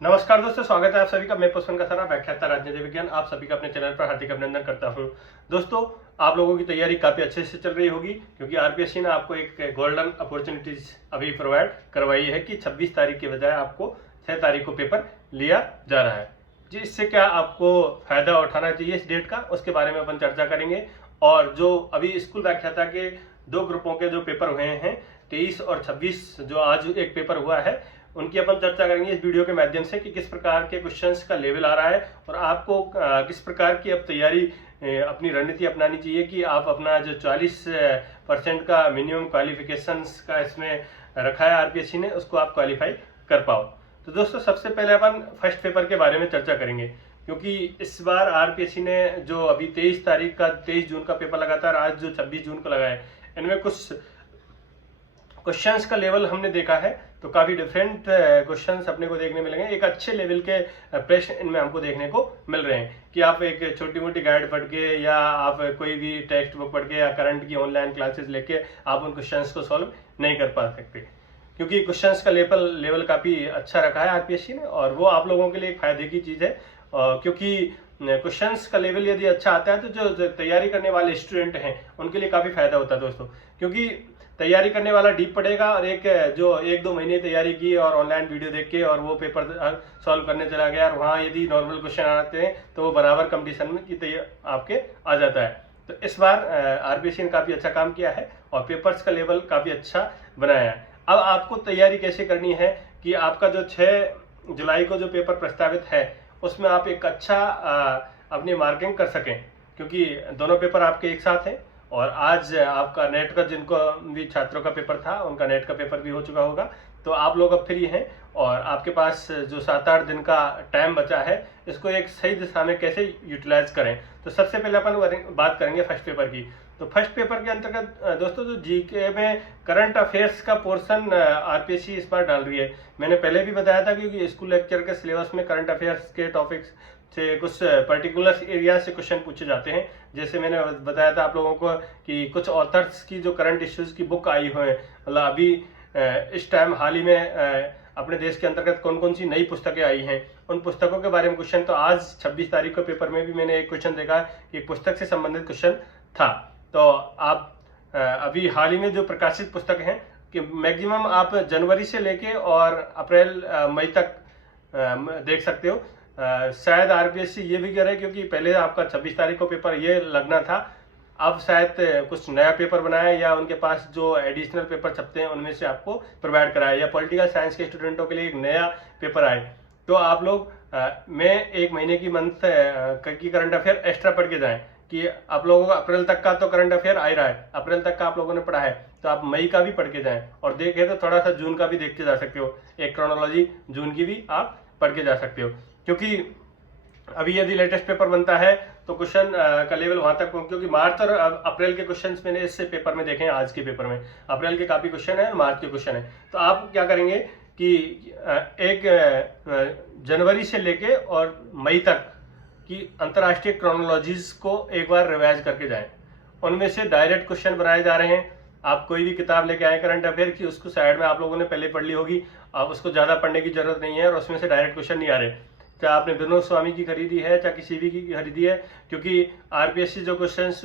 नमस्कार दोस्तों, स्वागत है आप सभी का। मैं पुष्पन का व्याख्याता राजनीति विज्ञान आप सभी का अपने चैनल पर हार्दिक अभिनंदन करता हूं। दोस्तों, आप लोगों की तैयारी काफी अच्छे से चल रही होगी क्योंकि आरपीएससी ने आपको एक गोल्डन अपॉर्चुनिटीज अभी प्रोवाइड करवाई है कि 26 तारीख के बजाय आपको 6 तारीख को पेपर लिया जा रहा है। जी, इससे क्या आपको फायदा उठाना चाहिए इस डेट का, उसके बारे में अपन चर्चा करेंगे। और जो अभी स्कूल व्याख्याता के 2 ग्रुपों के जो पेपर हुए हैं 23 और 26, जो आज एक पेपर हुआ है, उनकी अपन चर्चा करेंगे इस वीडियो के माध्यम से कि किस प्रकार के क्वेश्चंस का लेवल आ रहा है और आपको किस प्रकार की अब तैयारी अपनी रणनीति अपनानी चाहिए कि आप अपना जो 40% का मिनिमम क्वालिफिकेशंस का इसमें रखा है आरपीएससी ने, उसको आप क्वालिफाई कर पाओ। तो दोस्तों, सबसे पहले अपन फर्स्ट पेपर के बारे में चर्चा करेंगे क्योंकि इस बार आरपीएससी ने जो अभी 23 जून का पेपर लगातार आज जो 26 जून को लगा है, इनमें कुछ क्वेश्चंस का लेवल हमने देखा है तो काफी डिफरेंट क्वेश्चंस अपने को देखने मिलेंगे। एक अच्छे लेवल के प्रश्न इनमें हमको देखने को मिल रहे हैं कि आप एक छोटी मोटी गाइड पढ़ के या आप कोई भी टेक्स्ट बुक पढ़ के या करंट की ऑनलाइन क्लासेस लेके आप उन क्वेश्चंस को सॉल्व नहीं कर पा सकते, क्योंकि क्वेश्चंस का लेवल काफी अच्छा रखा है आरपीएससी ने और वो आप लोगों के लिए एक फायदे की चीज है। क्योंकि क्वेश्चंस का लेवल यदि अच्छा आता है तो जो तैयारी करने वाले स्टूडेंट हैं उनके लिए काफी फायदा होता है दोस्तों, क्योंकि तैयारी करने वाला डीप पड़ेगा और एक जो 1-2 महीने तैयारी की और ऑनलाइन वीडियो देख के और वो पेपर सॉल्व करने चला गया और वहाँ यदि नॉर्मल क्वेश्चन आते हैं तो वो बराबर कंपटीशन में की आपके आ जाता है। तो इस बार आरपीएससी ने काफ़ी अच्छा काम किया है और पेपर्स का लेवल काफ़ी अच्छा बनाया है। अब आपको तैयारी कैसे करनी है कि आपका जो 6 जुलाई को जो पेपर प्रस्तावित है उसमें आप एक अच्छा अपनी मार्किंग कर सकें, क्योंकि दोनों पेपर आपके एक साथ हैं और आज आपका नेट का, जिनको भी छात्रों का पेपर था उनका नेट का पेपर भी हो चुका होगा, तो आप लोग अब फ्री हैं और आपके पास जो 7-8 दिन का टाइम बचा है इसको एक सही दिशा में कैसे यूटिलाइज करें। तो सबसे पहले अपन बात करेंगे फर्स्ट पेपर की। तो फर्स्ट पेपर के अंतर्गत दोस्तों जो जीके में करंट अफेयर्स का पोर्शन आरपीएससी इस बार डाल रही है। मैंने पहले भी बताया था क्योंकि स्कूल लेक्चर के सिलेबस में करंट अफेयर्स के टॉपिक्स से कुछ पर्टिकुलर एरिया से क्वेश्चन पूछे जाते हैं। जैसे मैंने बताया था आप लोगों को कि कुछ ऑथर्स की जो करंट इश्यूज की बुक आई हुई है, मतलब अभी इस टाइम हाल ही में अपने देश के अंतर्गत कौन कौन सी नई पुस्तकें आई हैं, उन पुस्तकों के बारे में क्वेश्चन। तो आज 26 तारीख को पेपर में भी मैंने एक क्वेश्चन देखा कि एक पुस्तक से संबंधित क्वेश्चन था। तो आप अभी हाल ही में जो प्रकाशित पुस्तक हैं कि मैक्सिमम आप जनवरी से लेके और अप्रैल मई तक देख सकते हो। शायद आरपीएससी ये भी कह रहे हैं क्योंकि पहले आपका 26 तारीख को पेपर ये लगना था, अब शायद कुछ नया पेपर बनाया या उनके पास जो एडिशनल पेपर छपते हैं उनमें से आपको प्रोवाइड कराया, या पॉलिटिकल साइंस के स्टूडेंटों के लिए एक नया पेपर आए। तो आप लोग में 1 महीने की मंथ की करंट अफेयर एक्स्ट्रा पढ़ के जाएं कि आप लोगों का अप्रैल तक का तो करंट अफेयर आ ही रहा है, अप्रैल तक का आप लोगों ने पढ़ा है, तो आप मई का भी पढ़ के जाएं और देखें तो थोड़ा सा जून का भी देख के जा सकते हो, एक क्रोनोलॉजी जून की भी आप पढ़ के जा सकते हो। क्योंकि अभी यदि लेटेस्ट पेपर बनता है तो क्वेश्चन का लेवल वहां तक, क्योंकि मार्च और अप्रैल के क्वेश्चंस मैंने इससे पेपर में देखे हैं, आज के पेपर में अप्रैल के काफी क्वेश्चन है और मार्च के क्वेश्चन है। तो आप क्या करेंगे कि एक जनवरी से लेके और मई तक की अंतर्राष्ट्रीय क्रोनोलॉजीज को एक बार रिवाइज करके जाएं। उनमें से डायरेक्ट क्वेश्चन बनाए जा रहे हैं। आप कोई भी किताब लेके आए करंट अफेयर की, उसको साइड में आप लोगों ने पहले पढ़ ली होगी, अब उसको ज्यादा पढ़ने की जरूरत नहीं है और उसमें से डायरेक्ट क्वेश्चन नहीं आ रहे। चाहे आपने विनोद स्वामी की खरीदी है चाहे किसी भी की खरीदी है, क्योंकि आरपीएससी जो क्वेश्चंस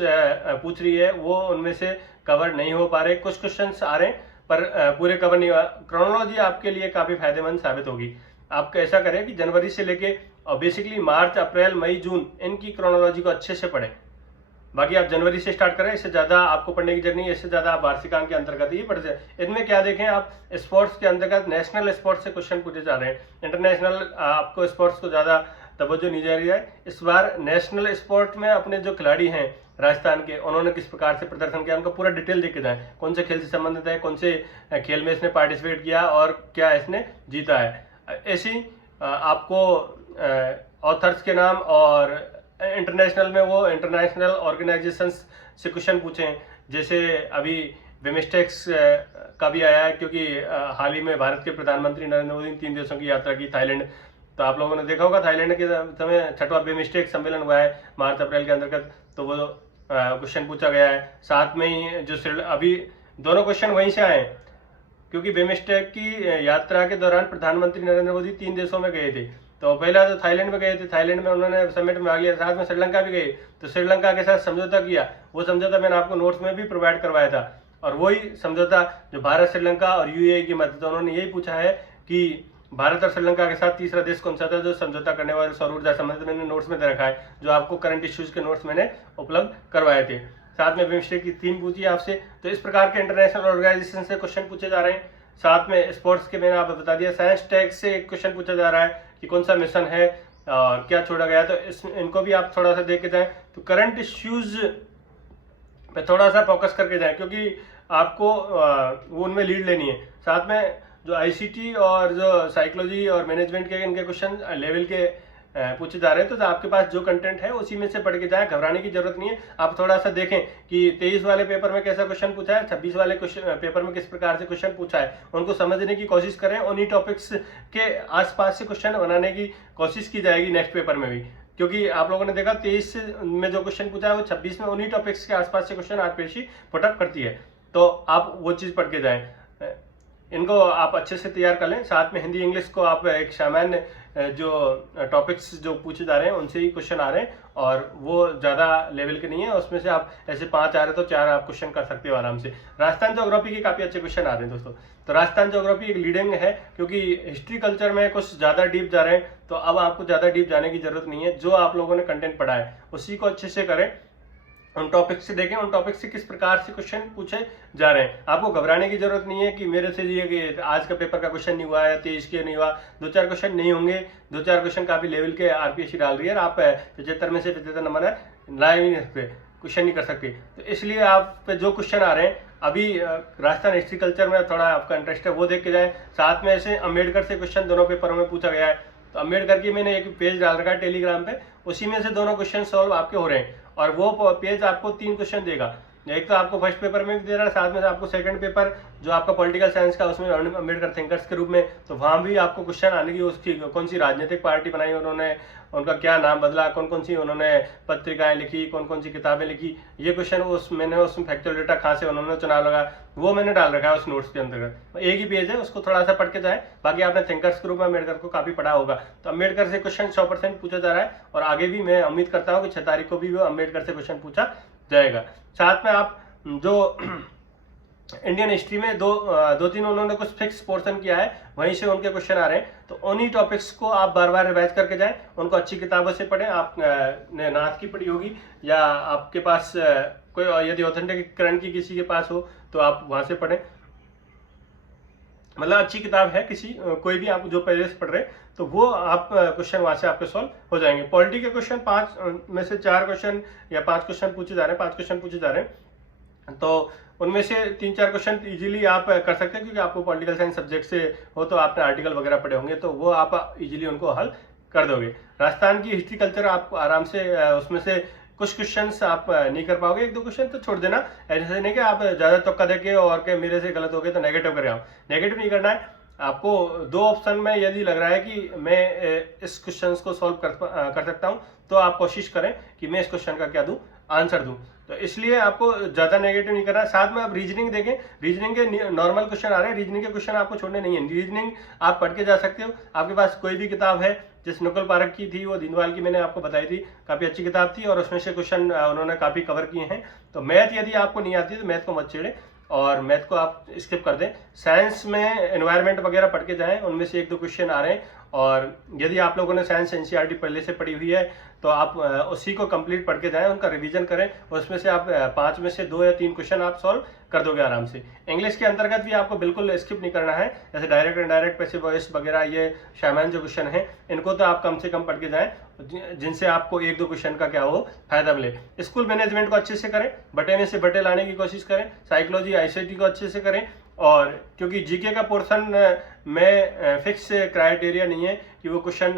पूछ रही है वो उनमें से कवर नहीं हो पा रहे। कुछ क्वेश्चंस आ रहे हैं पर पूरे कवर नहीं हुआ। क्रोनोलॉजी आपके लिए काफी फायदेमंद साबित होगी। आप ऐसा करें कि जनवरी से लेके और बेसिकली मार्च अप्रैल मई जून इनकी क्रोनोलॉजी को अच्छे से पढ़ें। बाकी आप जनवरी से स्टार्ट करें, इससे ज्यादा आपको पढ़ने की जरूरत नहीं है, इससे ज्यादा आप वार्षिकांक के अंतर्गत ही पढ़ जाए। इनमें क्या देखें, आप स्पोर्ट्स के अंतर्गत नेशनल स्पोर्ट्स से क्वेश्चन पूछे जा रहे हैं, इंटरनेशनल आपको स्पोर्ट्स को ज्यादा तवज्जो नहीं जा रही है। इस बार नेशनल स्पोर्ट में अपने जो खिलाड़ी हैं राजस्थान के, उन्होंने किस प्रकार से प्रदर्शन किया, उनका पूरा डिटेल देख के जाए, कौन से खेल से संबंधित है, कौन से खेल में इसने पार्टिसिपेट किया और क्या इसने जीता है। ऐसी आपको ऑथर्स के नाम और इंटरनेशनल में वो इंटरनेशनल ऑर्गेनाइजेशंस से क्वेश्चन पूछें। जैसे अभी बिमस्टेक्स का भी आया है, क्योंकि हाल ही में भारत के प्रधानमंत्री नरेंद्र मोदी ने 3 देशों की यात्रा की, थाईलैंड। तो आप लोगों ने देखा होगा थाईलैंड के समय 6वां बिमस्टेक सम्मेलन हुआ है मार्च अप्रैल के अंतर्गत, तो वो क्वेश्चन पूछा गया है। साथ में ही जो अभी दोनों क्वेश्चन वहीं से आए, क्योंकि बिमस्टेक की यात्रा के दौरान प्रधानमंत्री नरेंद्र मोदी 3 देशों में गए थे। तो पहला तो थाईलैंड में गए थे, थाईलैंड में उन्होंने समिट में भाग लिया, साथ में श्रीलंका भी गए, तो श्रीलंका के साथ समझौता किया। वो समझौता मैंने आपको नोट्स में भी प्रोवाइड करवाया था, और वही समझौता जो भारत, श्रीलंका और यूएई की मदद, उन्होंने यही पूछा है कि भारत और श्रीलंका के साथ तीसरा देश कौन सा था जो समझौता करने वाले सौर ऊर्जा संबंधित, मैंने नोट्स में दे रखा है, जो आपको करंट इश्यूज के नोट्स मैंने उपलब्ध करवाए थे। साथ में बिमस्टेक की थीम पूछी आपसे, तो इस प्रकार के इंटरनेशनल ऑर्गेनाइजेशन से क्वेश्चन पूछे जा रहे हैं। साथ में स्पोर्ट्स के मैंने आपको बता दिया, साइंस टैग से एक क्वेश्चन पूछा जा रहा है कि कौन सा मिशन है और क्या छोड़ा गया, तो इनको भी आप थोड़ा सा देख के जाएं। तो करंट इश्यूज पे थोड़ा सा फोकस करके जाएं, क्योंकि आपको वो उनमें लीड लेनी है। साथ में जो आईसीटी और जो साइकोलॉजी और मैनेजमेंट के इनके क्वेश्चन लेवल के पूछे जा रहे हैं, तो आपके पास जो कंटेंट है उसी में से पढ़ के जाए, घबराने की जरूरत नहीं है। आप थोड़ा सा देखें कि 23 वाले पेपर में कैसा क्वेश्चन पूछा है, 26 वाले पेपर में किस प्रकार से क्वेश्चन पूछा है, उनको समझने की कोशिश करें। उन्हीं टॉपिक्स के आसपास से क्वेश्चन बनाने की कोशिश की जाएगी नेक्स्ट पेपर में भी, क्योंकि आप लोगों ने देखा 23 में जो क्वेश्चन पूछा है वो 26 में उन्हीं टॉपिक्स के आसपास से क्वेश्चन आरपीएससी पुटअप करती है, तो आप वो चीज पढ़ के जाएं। इनको आप अच्छे से तैयार कर लें। साथ में हिंदी इंग्लिश को आप एक सामान्य जो टॉपिक्स जो पूछे जा रहे हैं उनसे ही क्वेश्चन आ रहे हैं, और वो ज़्यादा लेवल के नहीं है, उसमें से आप ऐसे 5 आ रहे तो 4 आप क्वेश्चन कर सकते हो आराम से। राजस्थान ज्योग्राफी के काफ़ी अच्छे क्वेश्चन आ रहे हैं दोस्तों। तो राजस्थान ज्योग्राफी एक लीडिंग है, क्योंकि हिस्ट्री कल्चर में कुछ ज़्यादा डीप जा रहे हैं, तो अब आपको ज़्यादा डीप जाने की जरूरत नहीं है। जो आप लोगों ने कंटेंट पढ़ा है उसी को अच्छे से करें, उन टॉपिक से देखें, उन टॉपिक से किस प्रकार से क्वेश्चन पूछे जा रहे हैं। आपको घबराने की जरूरत नहीं है कि मेरे से ये आज का पेपर का क्वेश्चन नहीं हुआ है, 23 के नहीं हुआ, 2-4 क्वेश्चन नहीं होंगे। 2-4 क्वेश्चन काफी लेवल के आरपीएससी डाल रही है, आप 75 में से 75 नंबर है ला ही नहीं सकते, क्वेश्चन नहीं कर सकते। तो इसलिए आप पे जो क्वेश्चन आ रहे हैं अभी राजस्थान हिस्ट्री कल्चर में थोड़ा आपका इंटरेस्ट है वो देख के जाए। साथ में ऐसे अम्बेडकर से क्वेश्चन दोनों पेपरों में पूछा गया है, तो अम्बेडकर की मैंने एक पेज डाल रखा है टेलीग्राम पे, उसी में से दोनों क्वेश्चन सॉल्व आपके हो रहे हैं, और वो पेज आपको 3 क्वेश्चन देगा। एक तो आपको फर्स्ट पेपर में भी दे रहा है, साथ में आपको सेकंड पेपर जो आपका पॉलिटिकल साइंस का उसमें अम्बेडकर थिंकर्स के रूप में, तो वहां भी आपको क्वेश्चन आने की, उसकी कौन सी राजनीतिक पार्टी बनाई उन्होंने, उनका क्या नाम बदला, कौन कौन सी उन्होंने पत्रिकाएं लिखी, कौन कौन सी किताबें लिखी, ये क्वेश्चन मैंने उसमें फैक्चुअल डेटा कहाँ से उन्होंने चुनाव लगा, वो मैंने डाल रखा है उस नोट्स के अंतर्गत। एक ही पेज है, उसको थोड़ा सा पढ़ के जाए। बाकी आपने थिंकर्स के रूप में अम्बेडकर को काफी पढ़ा होगा, तो अम्बेडकर से क्वेश्चन 100% पूछा जा रहा है, और आगे भी मैं उम्मीद करता हूँ कि 6 तारीख को भी वो अम्बेडकर से क्वेश्चन पूछा जाएगा। साथ में आप जो इंडियन हिस्ट्री में दो तीन उन्होंने कुछ फिक्स पोर्शन किया है, वहीं से उनके क्वेश्चन आ रहे हैं, तो उन्हीं टॉपिक्स को आप बार बार रिवाइज करके जाएं, उनको अच्छी किताबों से पढ़ें। आपने नाथ की पढ़ी होगी, या आपके पास कोई यदि ऑथेंटिकीकरण की किसी के पास हो तो आप वहां से पढ़ें। मतलब अच्छी किताब है किसी कोई भी आप जो पहले से पढ़ रहे हैं, तो वो आप क्वेश्चन वहां से आपके सॉल्व हो जाएंगे। पॉलिटी के क्वेश्चन 5 में से 4 क्वेश्चन या 5 क्वेश्चन पूछे जा रहे हैं, 5 क्वेश्चन पूछे जा रहे हैं, तो उनमें से 3-4 क्वेश्चन इजीली आप कर सकते हैं, क्योंकि आपको पॉलिटिकल साइंस सब्जेक्ट से हो तो आपने आर्टिकल वगैरह पढ़े होंगे, तो वो आप इजीली उनको हल कर दोगे। राजस्थान की हिस्ट्री कल्चर आप आराम से उसमें से कुछ क्वेश्चंस आप नहीं कर पाओगे, 1-2 क्वेश्चन तो छोड़ देना। ऐसे नहीं कि आप ज्यादा तुक्का देके और के मेरे से गलत हो गए तो नेगेटिव करे आओ, नेगेटिव नहीं करना है आपको। 2 ऑप्शन में यदि लग रहा है कि मैं इस क्वेश्चन को सॉल्व कर सकता हूं, तो आप कोशिश करें कि मैं इस क्वेश्चन का क्या दूं, आंसर दूं। तो इसलिए आपको ज्यादा नेगेटिव नहीं करना है। साथ में आप रीजनिंग देखें, रीजनिंग के नॉर्मल क्वेश्चन आ रहे हैं, रीजनिंग के क्वेश्चन आपको छोड़ने नहीं है। रीजनिंग आप पढ़ के जा सकते हो, आपके पास कोई भी किताब है, जिस नुकुल पारक की थी वो दीनदयाल की मैंने आपको बताई थी, काफी अच्छी किताब थी, और उसमें से क्वेश्चन उन्होंने काफी कवर किए हैं। तो मैथ यदि आपको नहीं आती तो मैथ को मत छेड़े, और मैथ को आप स्किप कर दें। साइंस में एनवायरनमेंट वगैरह पढ़ के जाएं, उनमें से 1-2 क्वेश्चन आ रहे हैं, और यदि आप लोगों ने साइंस एनसीईआरटी पहले से पढ़ी हुई है तो आप उसी को कंप्लीट पढ़ के जाएं, उनका रिवीजन करें, उसमें से आप 5 में से 2 या 3 क्वेश्चन आप सॉल्व कर दोगे आराम से। इंग्लिश के अंतर्गत भी आपको बिल्कुल स्किप नहीं करना है, जैसे डायरेक्ट इनडायरेक्ट पैसिव वॉइस वगैरह, ये सामान्य जो क्वेश्चन है, इनको तो आप कम से कम पढ़ के जाएं, जिनसे आपको 1-2 क्वेश्चन का क्या हो फायदा मिले। स्कूल मैनेजमेंट को अच्छे से करें, बटे में से बटे लाने की कोशिश करें, साइकोलॉजी आईसीटी को अच्छे से करें, और क्योंकि जीके का पोर्शन मैं फिक्स क्राइटेरिया नहीं है कि वो क्वेश्चन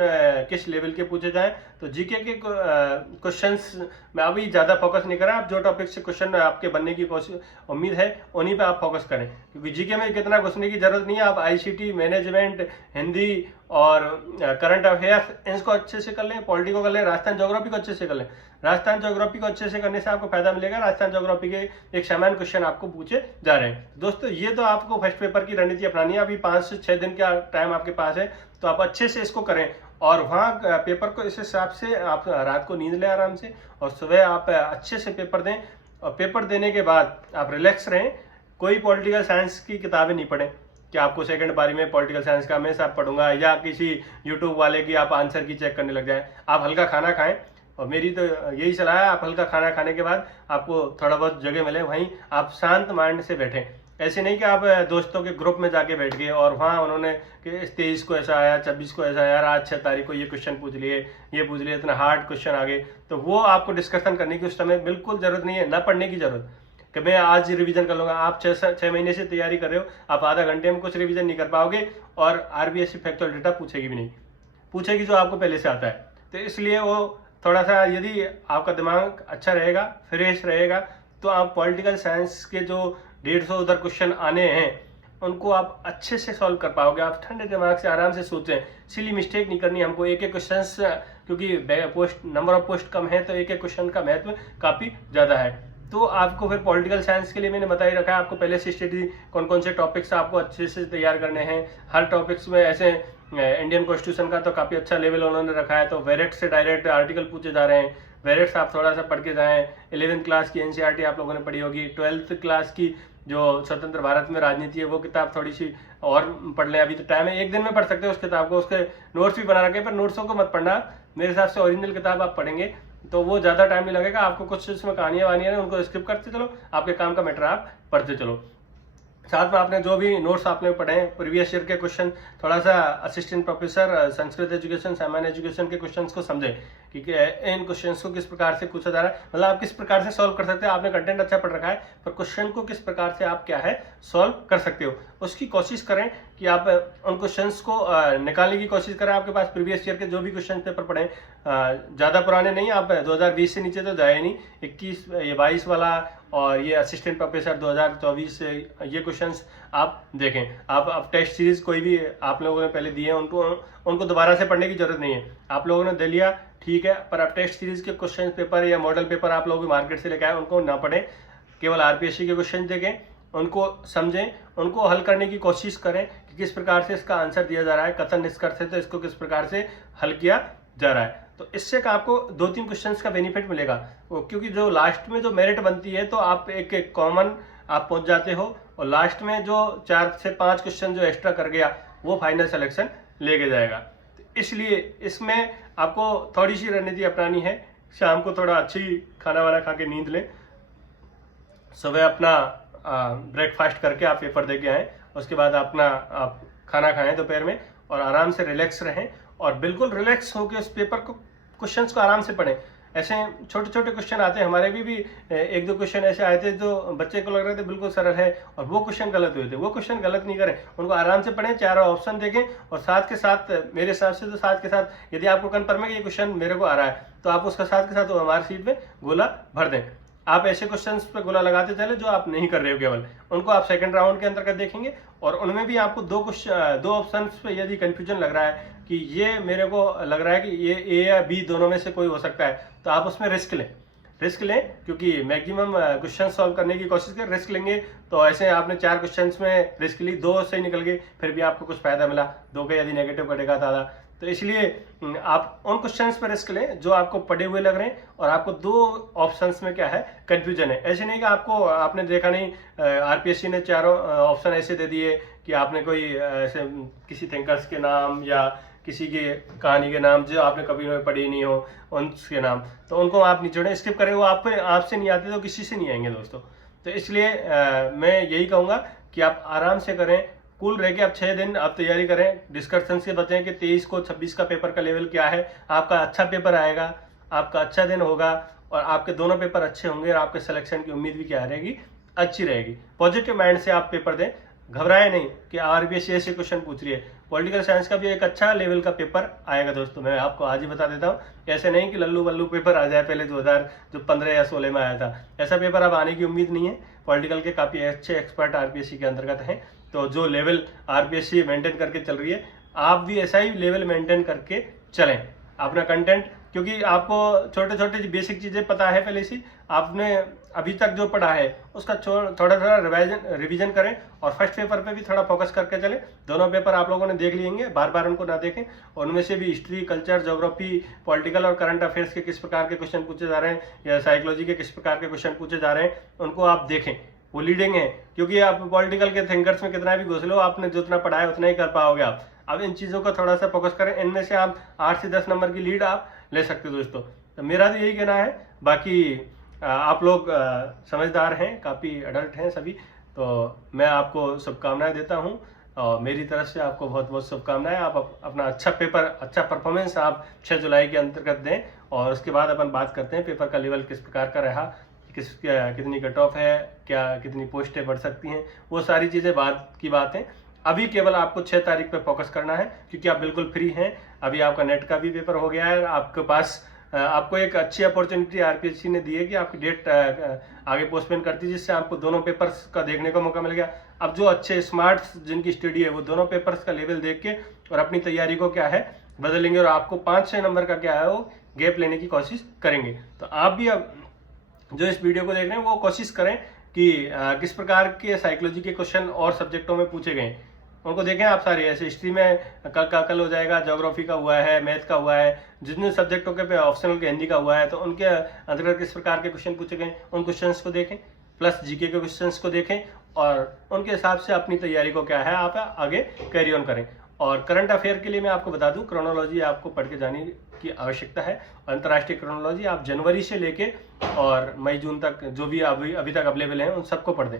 किस लेवल के पूछे जाएं। तो जीके के क्वेश्चंस में अभी ज़्यादा फोकस नहीं करें। आप जो टॉपिक से क्वेश्चन आपके बनने की कोशिश उम्मीद है उन्हीं पे आप फोकस करें, क्योंकि जीके में कितना घुसने की जरूरत नहीं है। आप आईसीटी, मैनेजमेंट, हिंदी और करंट अफेयर्स इसको अच्छे से कर लें, पॉलिटी को कर लें, राजस्थान ज्योग्राफी को अच्छे से कर लें। राजस्थान ज्योग्राफी को अच्छे से करने से आपको फायदा मिलेगा। राजस्थान ज्योग्राफी के एक सामान्य क्वेश्चन आपको पूछे जा रहे हैं। दोस्तों ये तो आपको फर्स्ट पेपर की रणनीति अपनानी है। अभी 5 से 6 दिन का टाइम आपके पास है, तो आप अच्छे से इसको करें और वहाँ पेपर को इस हिसाब से आप रात को नींद लें आराम से, और सुबह आप अच्छे से पेपर दें। और पेपर देने के बाद आप रिलैक्स रहें। कोई पॉलिटिकल साइंस की किताबें नहीं पढ़ें कि आपको सेकंड पारी में पॉलिटिकल साइंस का मैं सब पढ़ूंगा, या किसी यूट्यूब वाले की आप आंसर की चेक करने लग जाएं। आप हल्का खाना खाएं, और मेरी तो यही सलाह है, आप हल्का खाना खाने के बाद आपको थोड़ा बहुत जगह मिले, वहीं आप शांत माइंड से बैठें। ऐसे नहीं कि आप दोस्तों के ग्रुप में जाके बैठ गए और वहाँ उन्होंने कि 23 को ऐसा आया, 26 को ऐसा आया, आज 6 तारीख को ये क्वेश्चन पूछ लिए, ये पूछ लिए, इतना हार्ड क्वेश्चन आ गए, तो वो आपको डिस्कशन करने की उस समय बिल्कुल जरूरत नहीं है, ना पढ़ने की जरूरत कि मैं आज रिवीजन कर लूंगा। आप 6 महीने से तैयारी कर रहे हो, आप आधा घंटे में कुछ रिवीजन नहीं कर पाओगे, और आरबीएससी फैक्चुअल डेटा पूछेगी भी नहीं, पूछेगी जो आपको पहले से आता है। तो इसलिए वो थोड़ा सा, यदि आपका दिमाग अच्छा रहेगा, फ्रेश रहेगा, तो आप पॉलिटिकल साइंस के जो 150 उधर क्वेश्चन आने हैं उनको आप अच्छे से सॉल्व कर पाओगे। आप ठंडे दिमाग से आराम से सोचें, सिली मिस्टेक नहीं करनी हमको। एक एक क्वेश्चन, क्योंकि पोस्ट नंबर ऑफ पोस्ट कम है, तो एक एक क्वेश्चन का महत्व काफ़ी ज़्यादा है। तो आपको फिर पॉलिटिकल साइंस के लिए मैंने बता ही रखा है, आपको पहले से स्टडी कौन कौन से टॉपिक्स आपको अच्छे से तैयार करने हैं। हर टॉपिक्स में ऐसे इंडियन कॉन्स्टिट्यूशन का तो काफ़ी अच्छा लेवल उन्होंने रखा है, तो वेरेट से डायरेक्ट आर्टिकल पूछे जा रहे हैं। वेरेट्स आप थोड़ा सा पढ़ के जाएं। 11th क्लास की एनसीईआरटी आप लोगों ने पढ़ी होगी। 12th क्लास की जो स्वतंत्र भारत में राजनीति है वो किताब थोड़ी सी और पढ़ लें, अभी तो टाइम है, एक दिन में पढ़ सकते हो उस किताब को। उसके नोट्स भी बना रखे, पर नोट्सों को मत पढ़ना, मेरे हिसाब से ओरिजिनल किताब आप पढ़ेंगे तो वो ज़्यादा टाइम नहीं लगेगा आपको। कुछ इसमें कहानियाँ वानियाँ उनको स्किप करते चलो, आपके काम का मैटर आप पढ़ते चलो। साथ में आपने जो भी नोट्स आपने पढ़े हैं, प्रीवियस ईयर के क्वेश्चन, थोड़ा सा असिस्टेंट प्रोफेसर संस्कृत एजुकेशन, सामान्य एजुकेशन के क्वेश्चंस को समझें कि इन क्वेश्चंस को किस प्रकार से पूछा जा रहा है, मतलब आप किस प्रकार से सॉल्व कर सकते हैं। आपने कंटेंट अच्छा पढ़ रखा है, पर क्वेश्चन को किस प्रकार से आप क्या है सॉल्व कर सकते हो, उसकी कोशिश करें कि आप उन क्वेश्चंस को निकालने की कोशिश करें। आपके पास प्रीवियस ईयर के जो भी क्वेश्चन पेपर पढ़े, ज़्यादा पुराने नहीं, आप 2020 से नीचे तो जाए नहीं, 21 ये 22 वाला और ये असिस्टेंट प्रोफेसर 2024 से ये क्वेश्चंस आप देखें। आप अब टेस्ट सीरीज कोई भी आप लोगों ने पहले दिए हैं, उनको दोबारा से पढ़ने की जरूरत नहीं है। आप लोगों ने दे लिया ठीक है, पर आप टेस्ट सीरीज के क्वेश्चन पेपर या मॉडल पेपर आप लोग मार्केट से लेकर आए, उनको ना पढ़ें, केवल आरपीएससी के क्वेश्चन देखें, उनको समझें, उनको हल करने की कोशिश करें कि किस प्रकार से इसका आंसर दिया जा रहा है, कथन निष्कर्ष है तो इसको किस प्रकार से हल किया जा रहा है। तो इससे आपको 2-3 क्वेश्चंस का बेनिफिट मिलेगा, क्योंकि जो लास्ट में जो मेरिट बनती है तो आप एक कॉमन आप पहुंच जाते हो, और लास्ट में जो 4 से 5 क्वेश्चन जो एक्स्ट्रा कर गया वो फाइनल सिलेक्शन लेके जाएगा। तो इसलिए इसमें आपको थोड़ी सी रणनीति अपनानी है। शाम को थोड़ा अच्छी खाना वाना खा के नींद लें, सुबह अपना ब्रेकफास्ट करके आप पेपर दे के आएँ, उसके बाद अपना आप खाना खाएं दोपहर में, और आराम से रिलैक्स रहें, और बिल्कुल रिलैक्स होकर उस पेपर को क्वेश्चंस को आराम से पढ़ें। ऐसे छोटे छोटे क्वेश्चन आते हैं, हमारे भी 1-2 क्वेश्चन ऐसे आए थे जो बच्चे को लग रहे थे बिल्कुल सरल है, और वो क्वेश्चन गलत हुए थे। वो क्वेश्चन गलत नहीं करें, उनको आराम से पढ़ें, 4 ऑप्शन देखें, और साथ के साथ मेरे हिसाब से तो साथ के साथ यदि आपको कन्फर्म है कि ये क्वेश्चन मेरे को आ रहा है तो आप उसका साथ के साथ हमारे सीट में गोला भर दें। आप ऐसे क्वेश्चंस पे गोला लगाते चले जो आप नहीं कर रहे हो, केवल उनको आप सेकंड राउंड के अंतर्गत देखेंगे, और उनमें भी आपको 2 ऑप्शन पे यदि कंफ्यूजन लग रहा है कि ये मेरे को लग रहा है कि ये ए या बी दोनों में से कोई हो सकता है, तो आप उसमें रिस्क लें, क्योंकि मैक्सिमम क्वेश्चन सॉल्व करने की कोशिश करें। रिस्क लेंगे तो ऐसे आपने 4 क्वेश्चंस में रिस्क ली, 2 सही निकल गए, फिर भी आपको कुछ फायदा मिला, 2 का यदि नेगेटिव कटेगा था। तो इसलिए आप उन क्वेश्चंस पर रिस्क लें जो आपको पढ़े हुए लग रहे हैं, और आपको 2 ऑप्शंस में क्या है कंफ्यूजन है। ऐसे नहीं कि आपने देखा नहीं, आरपीएससी ने 4 ऑप्शन ऐसे दे दिए कि आपने कोई ऐसे किसी थिंकर्स के नाम या किसी की कहानी के नाम जो आपने कभी पढ़ी नहीं हो उनके नाम, तो उनको आप निचोड़ें, स्किप करें, वो आपसे नहीं आते तो किसी से नहीं आएंगे दोस्तों। तो इसलिए मैं यही कहूँगा कि आप आराम से करें, कूल रह के आप 6 दिन आप तैयारी करें, डिस्कशन से बचें कि 23 को 26 का पेपर का लेवल क्या है। आपका अच्छा पेपर आएगा, आपका अच्छा दिन होगा, और आपके दोनों पेपर अच्छे होंगे, और आपके सिलेक्शन की उम्मीद भी क्या रहेगी, अच्छी रहेगी। पॉजिटिव माइंड से आप पेपर दें, घबराए नहीं कि आरपीएससी ऐसे क्वेश्चन पूछ रही है। पॉलिटिकल साइंस का भी एक अच्छा लेवल का पेपर आएगा दोस्तों, मैं आपको आज ही बता देता हूँ। ऐसे नहीं कि लल्लू बल्लू पेपर आ जाए पहले 2015 या 16 में आया था, ऐसा पेपर अब आने की उम्मीद नहीं है। पॉलिटिकल के काफ़ी अच्छे एक्सपर्ट आरपीएससी के अंतर्गत हैं, तो जो लेवल आरपीएससी मेंटेन करके चल रही है, आप भी ऐसा ही लेवल मेंटेन करके चलें अपना कंटेंट, क्योंकि आपको छोटे छोटे बेसिक चीज़ें पता है पहले से, आपने अभी तक जो पढ़ा है उसका थोड़ा थोड़ा रिवीजन करें और फर्स्ट पेपर पे भी थोड़ा फोकस करके चलें। दोनों पेपर आप लोगों ने देख लिए, बार बार उनको ना देखें, और उनमें से भी हिस्ट्री, कल्चर, ज्योग्राफी, पॉलिटिकल और करंट अफेयर्स के किस प्रकार के क्वेश्चन पूछे जा रहे हैं या साइकोलॉजी के किस प्रकार के क्वेश्चन पूछे जा रहे हैं, उनको आप देखें। वो लीडिंग है, क्योंकि आप पॉलिटिकल के थिंकर्स में कितना भी घुस लो, आपने जितना पढ़ा है उतना ही कर पाओगे आप। अब इन चीज़ों का थोड़ा सा फोकस करें, इनमें से आप 8 से 10 नंबर की लीड आप ले सकते हो दोस्तों। तो मेरा तो यही कहना है। बाकी आप लोग समझदार हैं, काफ़ी अडल्ट हैं सभी, तो मैं आपको शुभकामनाएं देता हूं, और मेरी तरफ से आपको बहुत बहुत शुभकामनाएं। आप अपना अच्छा पेपर, अच्छा परफॉर्मेंस आप 6 जुलाई के अंतर्गत दें, और उसके बाद अपन बात करते हैं पेपर का लेवल किस प्रकार का रहा, कितनी कट ऑफ है, क्या कितनी पोस्टें बढ़ सकती हैं, वो सारी चीज़ें बाद की बात है। अभी केवल आपको 6 तारीख पे फोकस करना है, क्योंकि आप बिल्कुल फ्री हैं। अभी आपका नेट का भी पेपर हो गया है, आपके पास आपको एक अच्छी अपॉर्चुनिटी आरपीएससी ने दी है कि आपकी डेट आगे पोस्टपोन करती है, जिससे आपको दोनों पेपर्स का देखने का मौका मिल गया। अब जो अच्छे स्मार्ट जिनकी स्टडी है, वो दोनों पेपर्स का लेवल देख के और अपनी तैयारी को क्या है बदलेंगे, और आपको 5-6 नंबर का क्या है वो गैप लेने की कोशिश करेंगे। तो आप भी अब जो इस वीडियो को देख रहे हैं वो कोशिश करें कि किस प्रकार के साइकोलॉजी के क्वेश्चन और सब्जेक्टों में पूछे गए, उनको देखें आप सारे। ऐसे हिस्ट्री में कल हो जाएगा, ज्योग्राफी का हुआ है, मैथ का हुआ है, जितने सब्जेक्टों के पे ऑप्शनल के हिंदी का हुआ है, तो उनके अंतर्गत किस प्रकार के क्वेश्चन पूछे गए, उन क्वेश्चंस को देखें, प्लस जीके के क्वेश्चंस को देखें, और उनके हिसाब से अपनी तैयारी को क्या है आप आगे कैरी ऑन करें। और करंट अफेयर के लिए मैं आपको बता दूं, क्रोनोलॉजी आपको पढ़ के जाने की आवश्यकता है। अंतर्राष्ट्रीय क्रोनोलॉजी आप जनवरी से लेके और मई जून तक जो भी अभी तक अवेलेबल हैं उन सबको पढ़ दें,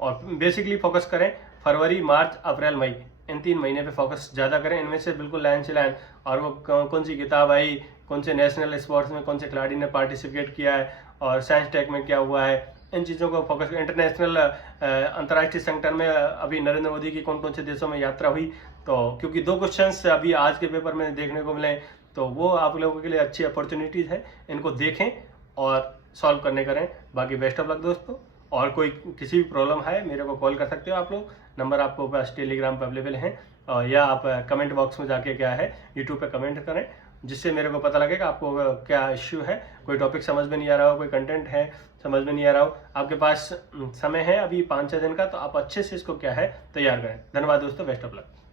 और बेसिकली फोकस करें फरवरी, मार्च, अप्रैल, मई, इन 3 महीने पे फोकस ज़्यादा करें। इनमें से बिल्कुल लाइन से लाइन, और वो कौन सी किताब आई, कौन से नेशनल स्पोर्ट्स में कौन से खिलाड़ी ने पार्टिसिपेट किया है, और साइंस टेक में क्या हुआ है, इन चीज़ों को फोकस। इंटरनेशनल अंतर्राष्ट्रीय संगठन में अभी नरेंद्र मोदी की कौन कौन से देशों में यात्रा हुई, तो क्योंकि 2 क्वेश्चंस अभी आज के पेपर में देखने को मिले, तो वो आप लोगों के लिए अच्छी अपॉर्चुनिटीज़ है, इनको देखें और सॉल्व करने करें। बाकी बेस्ट ऑफ लक दोस्तों, और कोई किसी भी प्रॉब्लम है मेरे को कॉल कर सकते हो आप लोग, नंबर आपको पास टेलीग्राम पर अवेलेबल है, या आप कमेंट बॉक्स में जाके क्या है यूट्यूब पे कमेंट करें, जिससे मेरे को पता लगेगा आपको क्या इश्यू है, कोई टॉपिक समझ में नहीं आ रहा हो, कोई कंटेंट है समझ में नहीं आ रहा हो, आपके पास समय है अभी 5-6 दिन का, तो आप अच्छे से इसको क्या है तैयार करें। धन्यवाद दोस्तों, बेस्ट ऑफ लक।